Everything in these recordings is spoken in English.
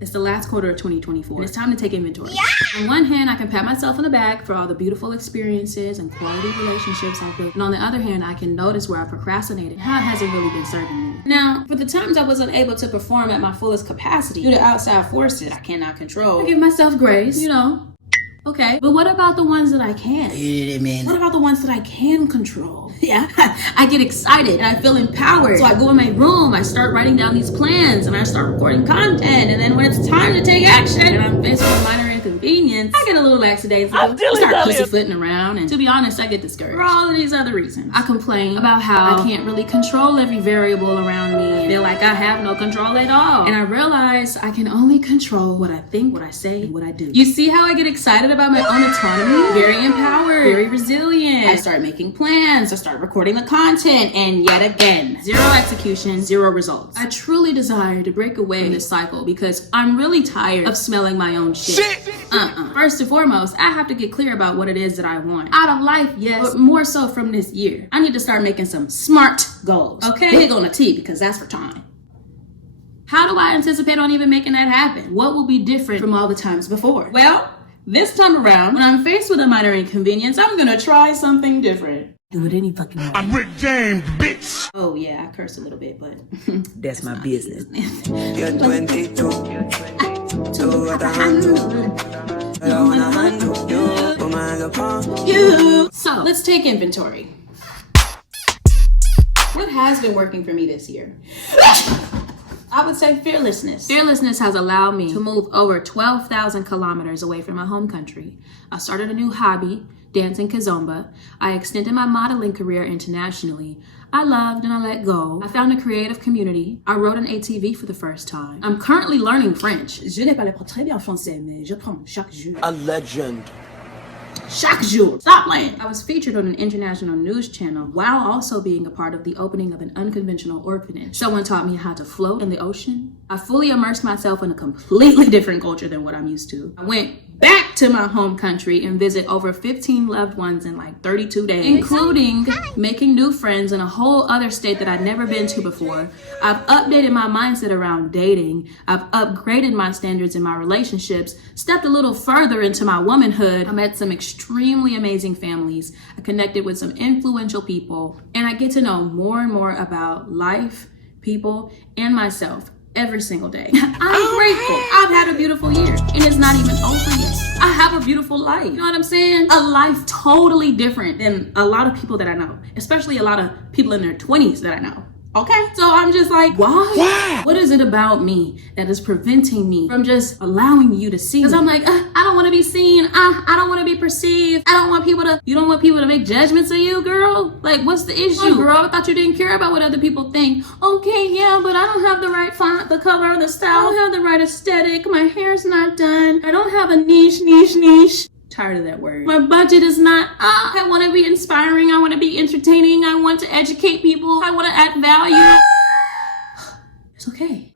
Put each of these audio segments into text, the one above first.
It's the last quarter of 2024, and it's time to take inventory. Yeah! On one hand, I can pat myself on the back for all the beautiful experiences and quality relationships I've built. And on the other hand, I can notice where I procrastinated and how it hasn't really been serving me. Now, for the times I wasn't able to perform at my fullest capacity due to outside forces I cannot control, I give myself grace, Okay, but what about the ones that I can? What about the ones that I can control? Yeah, I get excited and I feel empowered. So I go in my room, I start writing down these plans and I start recording content. And then when it's time to take action and I'm faced with a minor inconvenience, I get a little lackadaisical. I start pussyfooting around, and to be honest, I get discouraged. For all of these other reasons. I complain about how I can't really control every variable around me and feel like I have no control at all. And I realize I can only control what I think, what I say, and what I do. You see how I get excited about my own autonomy? Very empowered, very resilient. I start making plans, I start recording the content, and yet again, zero execution, zero results. I truly desire to break away from this cycle because I'm really tired of smelling my own shit. First and foremost, I have to get clear about what it is that I want out of life, yes, but more so from this year. I need to start making some smart goals, okay? Big on a T, because that's for time. How do I anticipate on even making that happen? What will be different from all the times before? Well, this time around, when I'm faced with a minor inconvenience, I'm gonna try something different. Do it any fucking way. I'm Rick James, bitch! Oh yeah, I curse a little bit, but that's my business. You're 22. Do what I handle. I don't wanna handle you. Put my hands upon you. So, let's take inventory. What has been working for me this year? I would say fearlessness. Fearlessness has allowed me to move over 12,000 kilometers away from my home country. I started a new hobby, dancing kizomba. I extended my modeling career internationally. I loved and I let go. I found a creative community. I rode an ATV for the first time. I'm currently learning French. Je ne parle pas très bien français, mais j'apprends chaque jour. A legend. Chaque jour. Stop playing. I was featured on an international news channel while also being a part of the opening of an unconventional orphanage. Someone taught me how to float in the ocean. I fully immersed myself in a completely different culture than what I'm used to. I went back to my home country and visit over 15 loved ones in like 32 days, including making new friends in a whole other state that I'd never been to before. I've updated my mindset around dating. I've upgraded my standards in my relationships, stepped a little further into my womanhood. I met some extremely amazing families. I connected with some influential people, and I get to know more and more about life, people, and myself every single day. I'm grateful. I've had a beautiful year, and it's not even over yet. I have a beautiful life. You know what I'm saying? A life totally different than a lot of people that I know, especially a lot of people in their 20s that I know. Okay? So I'm just like, why? What is it about me that is preventing me from just allowing you to see? Because I'm like, I don't want to be seen. I don't want to be perceived. You don't want people to make judgments of you, girl? Like, what's the issue, girl? I thought you didn't care about what other people think. Okay, yeah, but I don't have the right font, the color, the style. I don't have the right aesthetic. My hair's not done. I don't have a niche. Tired of that word. My budget is not, I want to be inspiring. I want to be entertaining. I want to educate people. I want to add value. It's okay.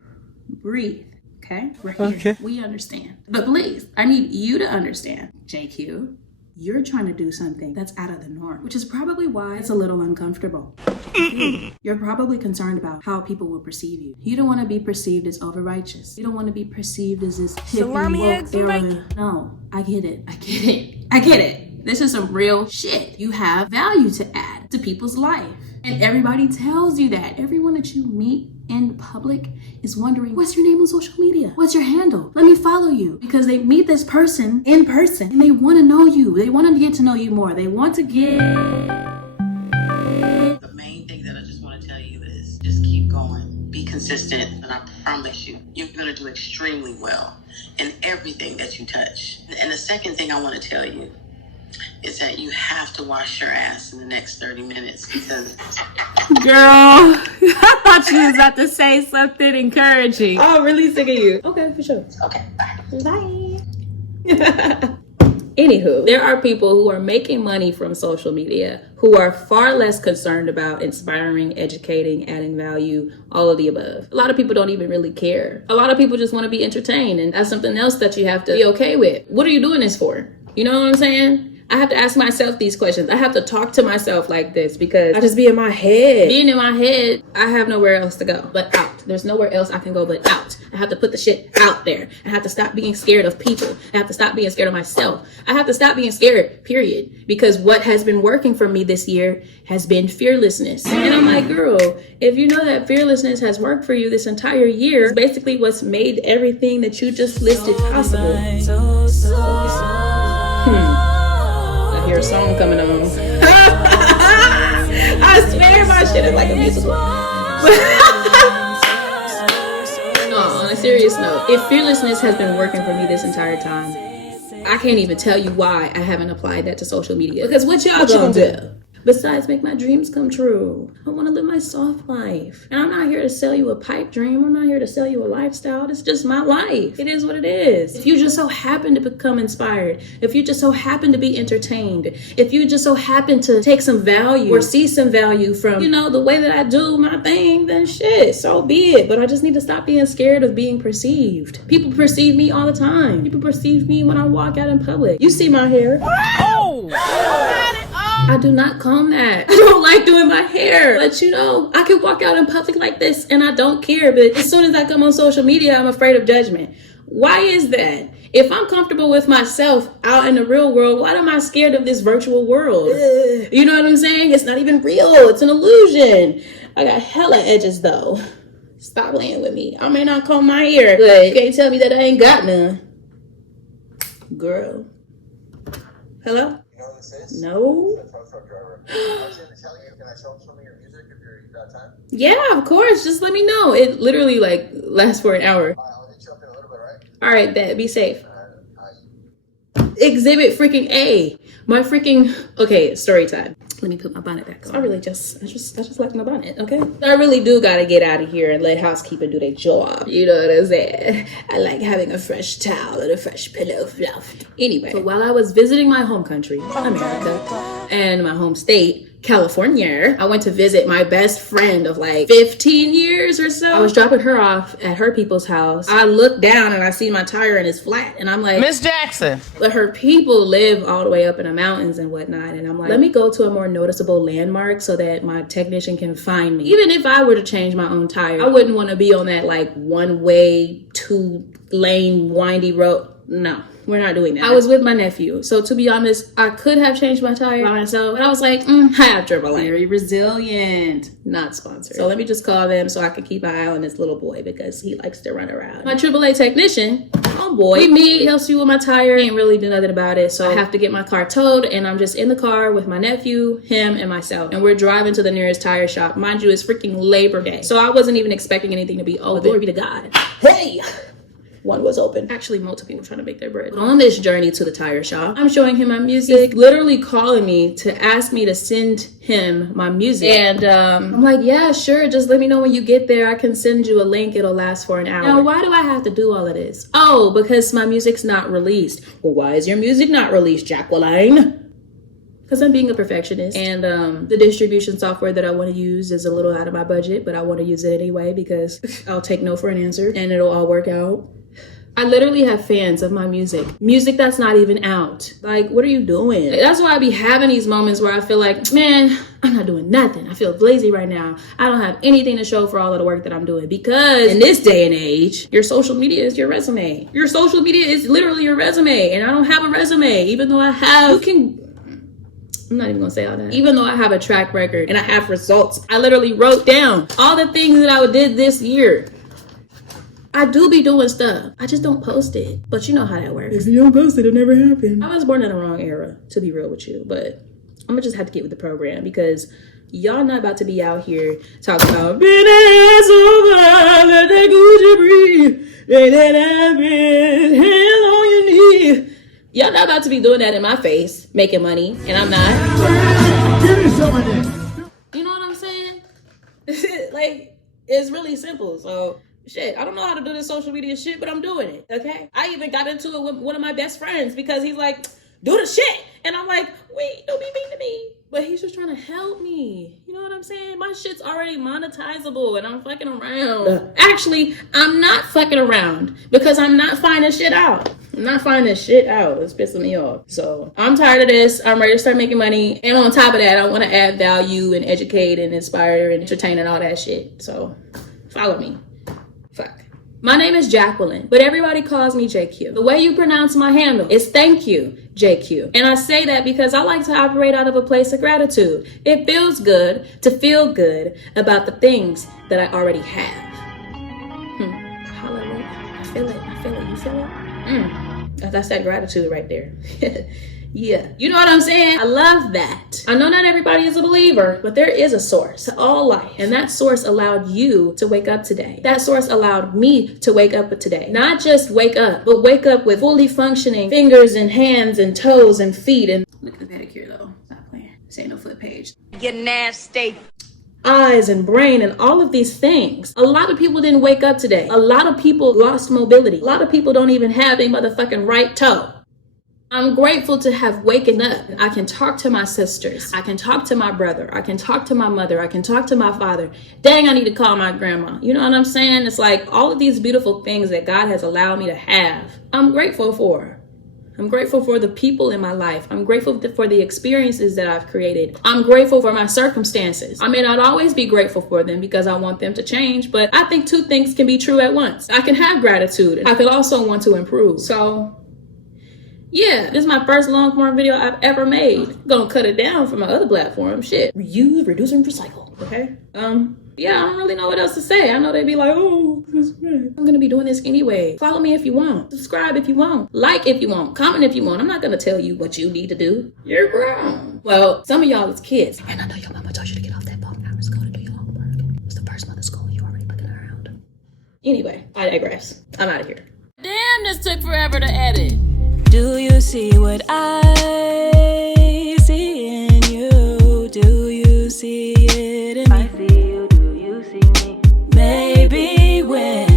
Breathe. Okay? We're here. Okay. We understand. But please, I need you to understand, JQ. You're trying to do something that's out of the norm, which is probably why it's a little uncomfortable. You're probably concerned about how people will perceive you. You don't want to be perceived as over-righteous. You don't want to be perceived as this hippie woke era. No, I get it. This is some real shit. You have value to add to people's life. And everybody tells you that. Everyone that you meet in public is wondering, what's your name on social media? What's your handle? Let me follow you. Because they meet this person in person and they want to know you. They want to get to know you more. They want to get... The main thing that I just want to tell you is just keep going. Be consistent, and I promise you, you're going to do extremely well in everything that you touch. And the second thing I want to tell you is that you have to wash your ass in the next 30 minutes because... Girl, I thought you was about to say something encouraging. Oh, really sick of you. Okay, for sure. Okay, bye. Bye. Anywho, there are people who are making money from social media who are far less concerned about inspiring, educating, adding value, all of the above. A lot of people don't even really care. A lot of people just want to be entertained, and that's something else that you have to be okay with. What are you doing this for? You know what I'm saying? I have to ask myself these questions. I have to talk to myself like this because I just be in my head. Being in my head, I have nowhere else to go but out. There's nowhere else I can go but out. I have to put the shit out there. I have to stop being scared of people. I have to stop being scared of myself. I have to stop being scared, period. Because what has been working for me this year has been fearlessness. And I'm like, girl, if you know that fearlessness has worked for you this entire year, it's basically what's made everything that you just listed possible. I hear a song coming on. I swear my shit is like a musical. No, on a serious note, if fearlessness has been working for me this entire time, I can't even tell you why I haven't applied that to social media. Because what y'all gonna do? Besides make my dreams come true. I want to live my soft life. And I'm not here to sell you a pipe dream. I'm not here to sell you a lifestyle. It's just my life. It is what it is. If you just so happen to become inspired, if you just so happen to be entertained, if you just so happen to take some value or see some value from, you know, the way that I do my thing, then shit, so be it. But I just need to stop being scared of being perceived. People perceive me all the time. People perceive me when I walk out in public. You see my hair. Oh! I do not comb that. I don't like doing my hair. But you know, I can walk out in public like this and I don't care. But as soon as I come on social media, I'm afraid of judgment. Why is that? If I'm comfortable with myself out in the real world, why am I scared of this virtual world? You know what I'm saying? It's not even real. It's an illusion. I got hella edges though. Stop playing with me. I may not comb my hair, but you can't tell me that I ain't got none. Girl. Hello? You know what this is? No. It's a tow truck driver. I was going to tell you, can I show them some of your music if you've got time? Yeah, of course. Just let me know. It literally like lasts for an hour. I'll hit you up in a little bit, right? All right, bet. Be safe. Exhibit freaking A. My freaking, okay, story time. Let me put my bonnet back on. I just like my bonnet, okay? I really do gotta get out of here and let housekeeping do their job. You know what I'm saying? I like having a fresh towel and a fresh pillow fluffed. Anyway, so while I was visiting my home country, America, and my home state, California, I went to visit my best friend of like 15 years or so. I was dropping her off at her people's house. I looked down and I see my tire and it's flat. And I'm like, Miss Jackson. But her people live all the way up in the mountains and whatnot. And I'm like, let me go to a more noticeable landmark so that my technician can find me. Even if I were to change my own tire, I wouldn't want to be on that like one way, 2-lane, windy road. No, we're not doing that. I was with my nephew. So to be honest, I could have changed my tire by myself. But I was like, I have AAA. Very resilient. Not sponsored. So let me just call them so I can keep an eye on this little boy because he likes to run around. My AAA technician, homeboy, we meet, he'll see with my tire. Ain't really do nothing about it. So I have to get my car towed and I'm just in the car with my nephew, him, and myself. And we're driving to the nearest tire shop. Mind you, it's freaking Labor Day. So I wasn't even expecting anything to be open. Glory be to God. Hey! One was open. Actually, multiple people trying to make their bread. On this journey to the tire shop, I'm showing him my music, literally calling me to ask me to send him my music. And I'm like, yeah, sure. Just let me know when you get there. I can send you a link. It'll last for an hour. Now, why do I have to do all of this? Oh, because my music's not released. Well, why is your music not released, Jacqueline? Because I'm being a perfectionist and the distribution software that I want to use is a little out of my budget, but I want to use it anyway because I'll take no for an answer and it'll all work out. I literally have fans of my music that's not even out. Like, what are you doing? That's why I be having these moments where I feel like, man, I'm not doing nothing. I feel lazy right now. I don't have anything to show for all of the work that I'm doing because in this day and age, your social media is your resume. Your social media is literally your resume and I don't have a resume even though I have, I'm not even gonna say all that. Even though I have a track record and I have results, I literally wrote down all the things that I did this year. I do be doing stuff. I just don't post it. But you know how that works. If you don't post it, it'll never happen. I was born in the wrong era, to be real with you. But I'm gonna just have to get with the program because y'all not about to be out here talking about been ass over, let that Gucci breathe, let that happen, hands on your knee. Y'all not about to be doing that in my face, making money, and I'm not. Give me some of this. You know what I'm saying? Like, it's really simple. So, shit, I don't know how to do this social media shit, but I'm doing it, okay? I even got into it with one of my best friends because he's like, do the shit. And I'm like, wait, don't be mean to me. But he's just trying to help me. You know what I'm saying? My shit's already monetizable and I'm fucking around. Actually, I'm not fucking around because I'm not finding shit out. I'm not finding this shit out. It's pissing me off. So I'm tired of this. I'm ready to start making money. And on top of that, I want to add value and educate and inspire and entertain and all that shit. So follow me. Fuck. My name is Jacqueline, but everybody calls me JQ. The way you pronounce my handle is thank you, JQ. And I say that because I like to operate out of a place of gratitude. It feels good to feel good about the things that I already have. Hallelujah. I feel it. You feel it? That's that gratitude right there. Yeah. You know what I'm saying? I love that. I know not everybody is a believer, but there is a source to all life. And that source allowed you to wake up today. That source allowed me to wake up today. Not just wake up, but wake up with fully functioning fingers and hands and toes and feet. And look at the pedicure though. Stop playing. This ain't no foot page. Get nasty. Eyes and brain and all of these things. A lot of people didn't wake up today. A lot of people lost mobility. A lot of people don't even have a motherfucking right toe. I'm grateful to have waken up. I can talk to my sisters. I can talk to my brother. I can talk to my mother. I can talk to my father. Dang, I need to call my grandma. You know what I'm saying? It's like all of these beautiful things that God has allowed me to have. I'm grateful for. I'm grateful for the people in my life. I'm grateful for the experiences that I've created. I'm grateful for my circumstances. I may not always be grateful for them because I want them to change, but I think two things can be true at once. I can have gratitude and I could also want to improve. So yeah, this is my first long form video I've ever made. I'm gonna cut it down from my other platform. Shit. Reuse, reduce, and recycle. Okay? Yeah, I don't really know what else to say. I know they'd be like, oh, this is great. I'm gonna be doing this anyway. Follow me if you want. Subscribe if you want. Like if you want. Comment if you want. I'm not gonna tell you what you need to do. You're grown. Well, some of y'all is kids. And I know your mama told you to get off that phone hours ago to do your homework. It was the first month of school. You already looking around. Anyway, I digress. I'm out of here. Damn, this took forever to edit. Do you see what I see in you? Do you see it in me? I see you, do you see me? Maybe when